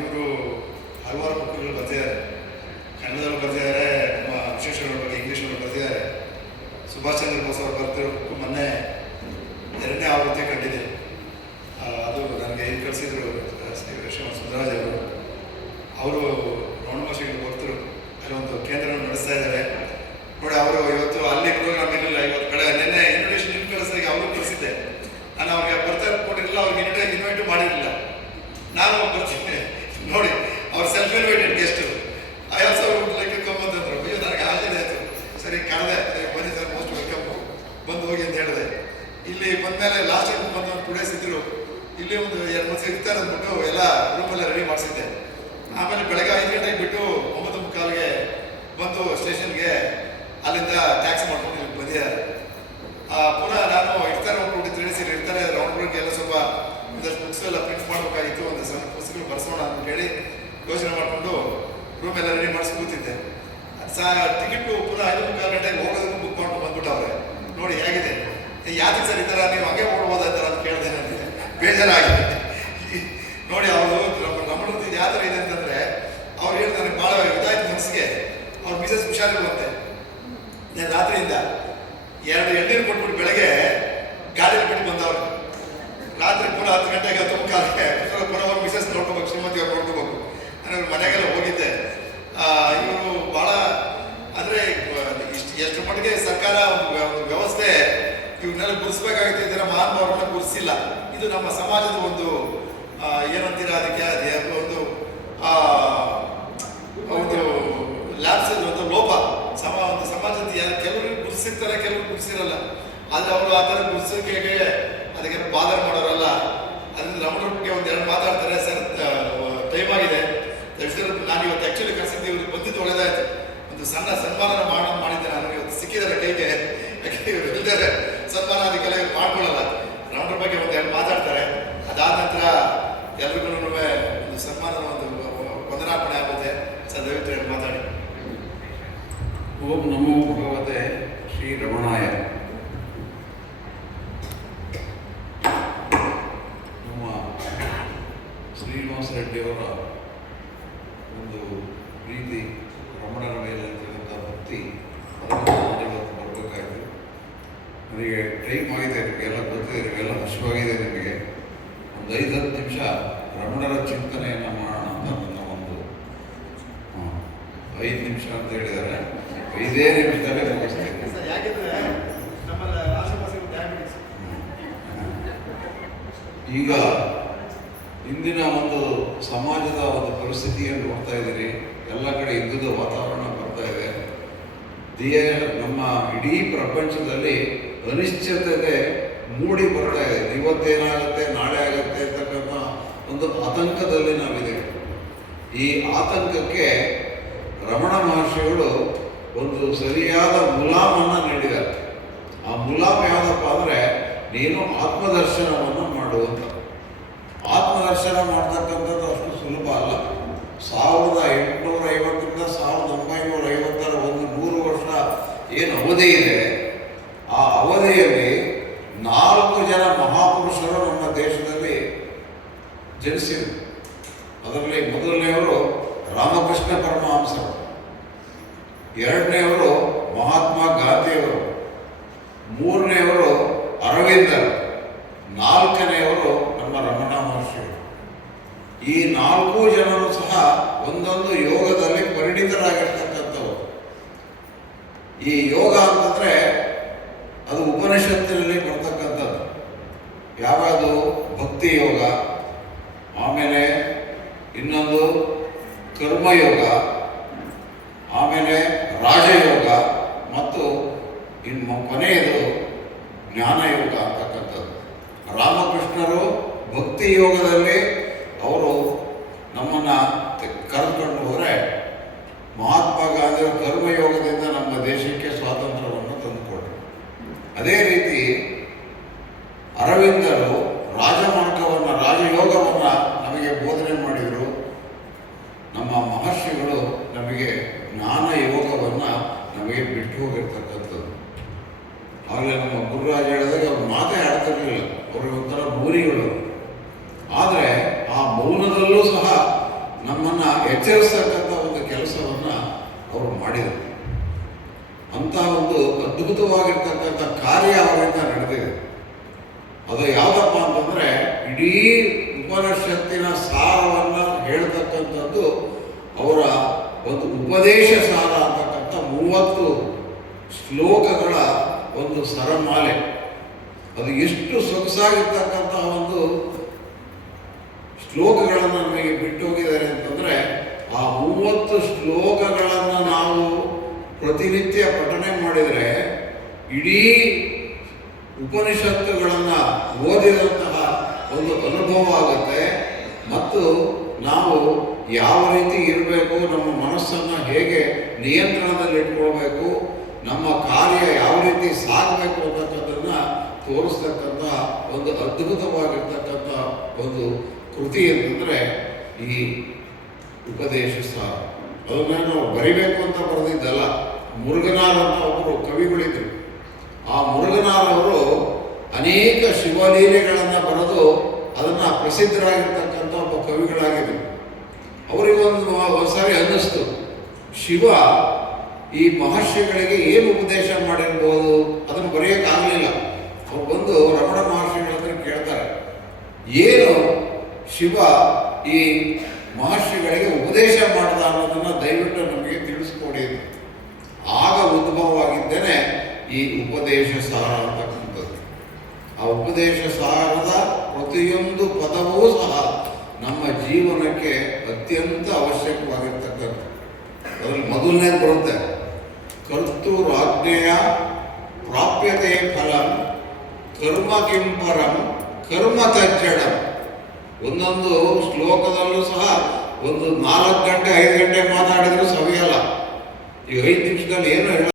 ಇವರು ಹಲವಾರು ಬುಕ್ಗಳು ಬರೆದಿದ್ದಾರೆ. ಕನ್ನಡದಲ್ಲೂ ಬರೆದಿದ್ದಾರೆ, ನಮ್ಮ ವಿಶೇಷಗಳ ಬಗ್ಗೆ ಇಂಗ್ಲೀಷಲ್ಲೂ ಬರೆದಿದ್ದಾರೆ. ಸುಭಾಷ್ ಚಂದ್ರ ಬೋಸ್ ಅವರು ಬರೆದಿರೋ ಬುಕ್ಕು ಮೊನ್ನೆ 2ನೇ ಆವೃತ್ತಿ ಕಂಡಿದೆ. ಅದು ನನಗೆ ಏನು ಕಳಿಸಿದ್ರು ಶ್ರೀಮಂತ್ ಸುಂದರಾಜ್ ಅವರು ರೌಂಡಮಾಷಿಗಳು ಭಕ್ತರು ಅಲ್ಲಿ ಒಂದು ಕೇಂದ್ರವನ್ನು ನಡೆಸ್ತಾ ಇದ್ದಾರೆ ನೋಡಿ. ಅವರು ಇವತ್ತು ಅಲ್ಲಿ ಪ್ರೋಗ್ರಾಮ್ ಇರಲಿಲ್ಲ, ಇವತ್ತು ನಿನ್ನೆ ಇನ್ವಿಟೇಷನ್ ನಿಮ್ಗೆ ಕಳಿಸಿದಾಗ ಅವರು ಕಳಿಸಿದ್ದೆ. ನಾನು ಅವ್ರಿಗೆ ಬರ್ತಾ ಕೊಟ್ಟಿರಲಿಲ್ಲ, ಅವ್ರಿಗೆ ಇನ್ವೈಟು ಮಾಡಿರಲಿಲ್ಲ. ನಾನು ಬರ್ತೀನಿ ನೋಡಿ, ಅವ್ರ self invited guest I also like come ಅಂತಂದ್ರು. ಅಯ್ಯೋ ನನಗೆ ಆಶ್ಚರ್ಯ ಆಯಿತು. ಸರಿ ಕಳೆದೆ, ಬನ್ನಿ ಸರ್, ಮೋಸ್ಟ್ ವೆಲ್ಕಮ್, ಬಂದು ಹೋಗಿ ಅಂತ ಹೇಳಿದೆ. ಇಲ್ಲಿ ಬಂದಮೇಲೆ ಲಾಸ್ಟ್ ಟೈಮ್ ಬಂದು ಒಂದು 2 ಡೇಸ್ ಇದ್ದರು. ಇಲ್ಲಿ ಒಂದು 2 ದಿವಸ ಇರ್ತಾರೆ ಅಂದ್ಬಿಟ್ಟು ಎಲ್ಲ ರೂಮೆಲ್ಲ ರೆಡಿ ಮಾಡಿಸಿದ್ದೆ. ಆಮೇಲೆ ಬೆಳಗ್ಗೆ 5 ಗಂಟೆಗೆ ಬಿಟ್ಟು 9:45ಗೆ ಬಂದು ಸ್ಟೇಷನ್ಗೆ ಅಲ್ಲಿಂದ ಟ್ಯಾಕ್ಸಿ ಮಾಡ್ಕೊಂಡು ಇಲ್ಲಿ ಬಂದಿದ್ದಾರೆ. ಪುನಃ ನಾನು ಇರ್ತಾರೆ ಒಂದು 3 ಡೇಸ್ ಇರ್ತಾರೆ, ರೌಂಡ್ ಎಲ್ಲ ಸ್ವಲ್ಪ ಒಂದಷ್ಟು ಬುಕ್ಸ್ ಎಲ್ಲ ಪ್ರಿಂಟ್ ಮಾಡಬೇಕಾಗಿತ್ತು, ಒಂದು ಸಣ್ಣ ಪುಸ್ತಕಗಳು ಬರ್ಸೋಣ ಅಂತ ಹೇಳಿ ಯೋಚನೆ ಮಾಡಿಕೊಂಡು ರೂಮ್ ಎಲ್ಲ ರೆಡಿ ಮಾಡಿಸಿ ಕೂತಿದ್ದೆ. ಟಿಕೆಟು ಪುನಃ 5:45 ಗಂಟೆಗೆ ಹೋಗೋದಕ್ಕೂ ಬುಕ್ ಮಾಡ್ಕೊಂಡು ಬಂದ್ಬಿಟ್ಟವ್ರೆ. ನೋಡಿ ಹೇಗಿದೆ, ಯಾಕೆ ಸರ್ ಈ ಥರ ನೀವು ಹಂಗೆ ಹೋಗ್ಬೋದ ಥರ ಅಂತ ಕೇಳಿದೆ. ನನಗೆ ಬೇಜಾರಾಗಿದೆ ನೋಡಿ. ಅವರು ನಮ್ಮದು ಯಾವ ಥರ ಇದೆ ಅಂತಂದರೆ, ಅವ್ರು ಹೇಳಿ ನನಗೆ ಭಾಳ ಇದಾಯ್ತು ಮನಸ್ಸಿಗೆ. ಅವ್ರ ಮಿಸಸ್ ಹುಷಾರಿರುವಂತೆ. ನಾನು ರಾತ್ರಿಯಿಂದ 2 ಎಳ್ನೀರು ಕೊಟ್ಬಿಟ್ಟು ಬೆಳಗ್ಗೆ ಗಾಡಿಯಲ್ಲಿ ಬಿಟ್ಟು ಬಂದವ್ರು. ರಾತ್ರಿ ಪುನಃ 10 ಗಂಟೆಗೆ 9:45ಗೆ ಪುನಃ ಅವ್ರ ಮಿಸಸ್ ನೋಡ್ಕೋಬೇಕು, ಶ್ರೀಮತಿ ಅವ್ರು ನೋಡ್ಕೋಬೇಕು. ನಾನು ಮನೆಗೆಲ್ಲ ಹೋಗಿದ್ದೆ. ಇವರು ಭಾಳ ಅಂದರೆ ಎಷ್ಟು ಮಟ್ಟಿಗೆ ಸರ್ಕಾರ ಒಂದು ವ್ಯವಸ್ಥೆ ಇವ್ರನ್ನೆಲ್ಲ ಗುರುಸ್ಬೇಕಾಗಿತ್ತು, ಇದರ ಮಹಾನುಭಾವರನ್ನ ಗುರುಸಿಲ್ಲ. ಇದು ನಮ್ಮ ಸಮಾಜದ ಒಂದು ಏನಂತೀರ ಅದಕ್ಕೆ, ಅದೇ ಒಂದು ಒಂದು ಲ್ಯಾಬ್ಸ್, ಒಂದು ಲೋಪ. ಒಂದು ಸಮಾಜದ ಕೆಲವರು ಗುರುಸಿರ್ತಾರೆ, ಕೆಲವರು ಗುರುಸಿರಲ್ಲ. ಆದರೆ ಅವರು ಆ ಥರ ಗುರುಸೋಕೆ ಅದಕ್ಕೆ ಬಾದರ್ ಮಾಡೋರಲ್ಲ. ಅದರಿಂದ ರಮಣ ಬಗ್ಗೆ 1-2 ಮಾತಾಡ್ತಾರೆ. ಸರ್ ಟೈಮ್ ಆಗಿದೆ, ನಾನು ಇವತ್ತು ಆ್ಯಕ್ಚುಲಿ ಕಳಿಸಿದ್ದೆ, ಇವ್ರಿಗೆ ಬಂದಿದ್ದು ಒಳ್ಳೆದಾಯ್ತು. ಒಂದು ಸಣ್ಣ ಸನ್ಮಾನ ಮಾಡಿದ್ದೆ ನಾನು. ಇವತ್ತು ಸಿಕ್ಕಿದ್ದಾರೆ ಕೈಗೆ, ಯಾಕೆ ಇವರು ಇದ್ದಾರೆ ಸನ್ಮಾನ, ಅದಕ್ಕೆಲ್ಲ ಇವ್ರು ಮಾಡ್ಕೊಳ್ಳಲ್ಲ. ರಮಣರ ಬಗ್ಗೆ 1-2 ಮಾತಾಡ್ತಾರೆ. ಅದಾದ ನಂತರ ಎಲ್ರಿಗೂ ಒಂದು ಸನ್ಮಾನದ ಒಂದು ವಂದನಾರ್ಪಣೆ ಆಗುತ್ತೆ. ಸರ್ ದಯವಿಟ್ಟು ಮಾತಾಡಿ. ಓಂ ನಮೋ ಭಗವತೆ ಶ್ರೀ ರಮಣಾಯ. ನಮ್ಮ ಶ್ರೀನಿವಾಸ ರೆಡ್ಡಿಯವರ ಒಂದು ಪ್ರೀತಿ, ರಮಣರ ಮೇಲೆ ಇರ್ತಕ್ಕಂಥ ಭಕ್ತಿ, ಅದನ್ನು ಇವತ್ತು ಬರಬೇಕಾಯಿತು. ನನಗೆ ಟೈಮ್ ಆಗಿದೆ, ನಿಮಗೆಲ್ಲ ಗೊತ್ತಿದೆ, ನಿಮಗೆಲ್ಲ ಹಸುವಾಗಿದೆ. ನಿಮಗೆ ಒಂದು 5-10 ನಿಮಿಷ ರಮಣರ ಚಿಂತನೆಯನ್ನು ಮಾಡೋಣ ಅಂತ ನನ್ನ ಒಂದು 5 ನಿಮಿಷ ಅಂತ ಹೇಳಿದ್ದಾರೆ. 5 ನಿಮಿಷದಲ್ಲೇ ಮುಗಿಸ್ತೇನೆ. ಈಗ ಇಂದಿನ ಒಂದು ಸಮಾಜದ ಒಂದು ಪರಿಸ್ಥಿತಿಯನ್ನು ನೋಡ್ತಾ ಇದ್ದೀರಿ. ಎಲ್ಲ ಕಡೆ ಯುದ್ಧದ ವಾತಾವರಣ ಬರ್ತಾ ಇದೆ. ನಮ್ಮ ಇಡೀ ಪ್ರಪಂಚದಲ್ಲಿ ಅನಿಶ್ಚಿತತೆ ಮೂಡಿ ಬರ್ತಾ ಇದೆ. ಇವತ್ತೇನಾಗುತ್ತೆ, ನಾಳೆ ಆಗುತ್ತೆ ಅಂತಕ್ಕಂಥ ಒಂದು ಆತಂಕದಲ್ಲಿ ನಾವಿದ್ದೇವೆ. ಈ ಆತಂಕಕ್ಕೆ ರಮಣ ಮಹರ್ಷಿಗಳು ಒಂದು ಸರಿಯಾದ ಮುಲಾಮನ್ನು ನೀಡಿದ್ದಾರೆ. ಆ ಮುಲಾಮ್ ಯಾವುದಪ್ಪ ಅಂದರೆ, ನೀನು ಆತ್ಮದರ್ಶನವನ್ನು ಮಾಡುವಂಥ. ಆತ್ಮದರ್ಶನ ಮಾಡ್ತಕ್ಕಂಥದ್ದು ಅಷ್ಟು ಸುಲಭ ಅಲ್ಲ. 1850ರಿಂದ 1950 ಒಂದು 100 ವರ್ಷ ಏನು ಅವಧಿ ಇದೆ, ಆ ಅವಧಿಯಲ್ಲಿ 4 ಜನ ಮಹಾಪುರುಷರು ನಮ್ಮ ದೇಶದಲ್ಲಿ ಜನಿಸಿದರು. ಅದರಲ್ಲಿ ಮೊದಲನೆಯವರು ರಾಮಕೃಷ್ಣ ಪರಮಹಂಸರು, 2ನೇವರು ಮಹಾತ್ಮ ಗಾಂಧಿಯವರು, 3ನೇವರು ಅರವಿಂದರು, 4ನೇವರು ನಮ್ಮ ರಮಣ ಮಹರ್ಷಿಗಳು. ಈ 4 ಜನರು ಸಹ ಒಂದೊಂದು ಯೋಗದಲ್ಲಿ ಪರಿಣಿತರಾಗಿರ್ತಕ್ಕಂಥವ್ರು. ಈ ಯೋಗ ಅಂತಂದರೆ ಅದು ಉಪನಿಷತ್ತಿನಲ್ಲಿ ಬರ್ತಕ್ಕಂಥದ್ದು. ಯಾವುದು? ಭಕ್ತಿ ಯೋಗ, ಆಮೇಲೆ ಇನ್ನೊಂದು ಕರ್ಮಯೋಗ, ಆಮೇಲೆ ರಾಜಯೋಗ, ಮತ್ತು ಇನ್ನು ಕೊನೆಯದು ಜ್ಞಾನಯೋಗ ಅಂತಕ್ಕಂಥದ್ದು. ರಾಮಕೃಷ್ಣರು ಭಕ್ತಿ ಯೋಗದಲ್ಲಿ ಅವರು ನಮ್ಮನ್ನು ಕರೆದುಕೊಂಡು ಹೋದರೆ, ಮಹಾತ್ಮ ಗಾಂಧಿ ಕರ್ಮಯೋಗದಿಂದ ನಮ್ಮ ದೇಶಕ್ಕೆ ಸ್ವಾತಂತ್ರ್ಯವನ್ನು ತಂದುಕೊಟ್ಟರು. ಅದೇ ರೀತಿ ಅರವಿಂದರು ರಾಜಮಾರ್ಗವನ್ನು, ರಾಜಯೋಗವನ್ನು ನಮಗೆ ಬೋಧನೆ ಮಾಡಿದರು. ನಮ್ಮ ಮಹರ್ಷಿಗಳು ನಮಗೆ ಜ್ಞಾನ ಯೋಗವನ್ನು ನಮಗೆ ಬಿಟ್ಟು ಹೋಗಿರ್ತಕ್ಕಂಥದ್ದು. ಆಗಲೇ ನಮ್ಮ ಗುರುರಾಜ್ ಹೇಳಿದಾಗ ಅವ್ರು ಮಾತೇ ಆಡ್ತಿರ್ಲಿಲ್ಲ, ಅವ್ರಿಗೆ ಒಂಥರ ಮೌನಿಗಳು. ಆದರೆ ಆ ಮೌನದಲ್ಲೂ ಸಹ ನಮ್ಮನ್ನು ಎಚ್ಚರಿಸ್ತಕ್ಕಂಥ ಒಂದು ಕೆಲಸವನ್ನು ಅವರು ಮಾಡಿದರು. ಅಂತಹ ಒಂದು ಅದ್ಭುತವಾಗಿರ್ತಕ್ಕಂಥ ಕಾರ್ಯ ಅವರಿಂದ ನಡೆದಿದೆ. ಅದು ಯಾವುದಪ್ಪ ಅಂತಂದರೆ, ಇಡೀ ಉಪನಿಷತ್ತಿನ ಸಾರವನ್ನು ಹೇಳ್ತಕ್ಕಂಥದ್ದು ಅವರ ಒಂದು ಉಪದೇಶ ಸಾರ ಅಂತಕ್ಕಂಥ 30 ಶ್ಲೋಕಗಳ ಒಂದು ಸರಮಾಲೆ. ಅದು ಎಷ್ಟು ಸೊಗಸಾಗಿರ್ತಕ್ಕಂತಹ ಒಂದು ಶ್ಲೋಕಗಳನ್ನು ನಮಗೆ ಬಿಟ್ಟು ಹೋಗಿದ್ದಾರೆ ಅಂತಂದರೆ, ಆ 30 ಶ್ಲೋಕಗಳನ್ನು ನಾವು ಪ್ರತಿನಿತ್ಯ ಪಠನೆ ಮಾಡಿದರೆ ಇಡೀ ಉಪನಿಷತ್ತುಗಳನ್ನು ಓದಿದಂತಹ ಒಂದು ಅನುಭವ ಆಗುತ್ತೆ. ಮತ್ತು ನಾವು ಯಾವ ರೀತಿ ಇರಬೇಕು, ನಮ್ಮ ಮನಸ್ಸನ್ನು ಹೇಗೆ ನಿಯಂತ್ರಣದಲ್ಲಿ ಇಟ್ಕೊಳ್ಬೇಕು, ನಮ್ಮ ಕಾರ್ಯ ಯಾವ ರೀತಿ ಸಾಗಬೇಕು ಅಂತಕ್ಕಂಥದ್ದನ್ನು ತೋರಿಸ್ತಕ್ಕಂಥ ಒಂದು ಅದ್ಭುತವಾಗಿರ್ತಕ್ಕಂಥ ಒಂದು ಕೃತಿ ಅಂತಂದರೆ ಈ ಉಪದೇಶ ಸಾರ. ಅದನ್ನು ನಾವು ಬರಿಬೇಕು ಅಂತ ಬರೆದಿದ್ದಲ್ಲ. ಮುರುಗನಾರ್ ಅಂತ ಒಬ್ಬರು ಕವಿಗಳಿದ್ರು. ಆ ಮುರುಗನಾರ್ ಅವರು ಅನೇಕ ಶಿವಲೀಲೆಗಳನ್ನು ಬರೆದು ಅದನ್ನು ಪ್ರಸಿದ್ಧರಾಗಿರ್ತಕ್ಕಂಥ ಒಬ್ಬ ಕವಿಗಳಾಗಿದ್ದರು. ಅವರಿಗೊಂದು ಸಾರಿ ಅನ್ನಿಸ್ತು, ಶಿವ ಈ ಮಹರ್ಷಿಗಳಿಗೆ ಏನು ಉಪದೇಶ ಮಾಡಿರ್ಬೋದು, ಅದನ್ನು ಬರೆಯೋಕ್ಕಾಗಲಿಲ್ಲ. ಅವ್ರು ಬಂದು ರಮಣ ಮಹರ್ಷಿಗಳ ಹತ್ರ ಕೇಳ್ತಾರೆ, ಏನು ಶಿವ ಈ ಮಹರ್ಷಿಗಳಿಗೆ ಉಪದೇಶ ಮಾಡಿದ ಅನ್ನೋದನ್ನು ದಯವಿಟ್ಟು ನಮಗೆ ತಿಳಿಸ್ಕೊಡಿ. ಆಗ ಉದ್ಭವವಾಗಿದ್ದೇನೆ ಈ ಉಪದೇಶ ಸಾರ ಅಂತಕ್ಕಂಥದ್ದು. ಆ ಉಪದೇಶ ಸಾರದ ಪ್ರತಿಯೊಂದು ಪದವೂ ಸಹ ನಮ್ಮ ಜೀವನಕ್ಕೆ ಅತ್ಯಂತ ಅವಶ್ಯಕವಾಗಿರ್ತಕ್ಕಂಥದ್ದು. ಅದರಲ್ಲಿ ಮೊದಲನೇದು ಬರುತ್ತೆ, ಕರ್ತೃರಾಜ್ಞೆಯ ಪ್ರಾಪ್ಯತೆ ಫಲಂ ಕರ್ಮ ಕಿಂಪರಂ ಕರ್ಮ ತಜ್ಜಡಂ. ಒಂದೊಂದು ಶ್ಲೋಕದಲ್ಲೂ ಸಹ ಒಂದು 4 ಗಂಟೆ 5 ಗಂಟೆ ಮಾತಾಡಿದ್ರು ಸವಿಯಲ್ಲ. ಈ 5 ನಿಮಿಷದಲ್ಲಿ ಏನು ಹೇಳ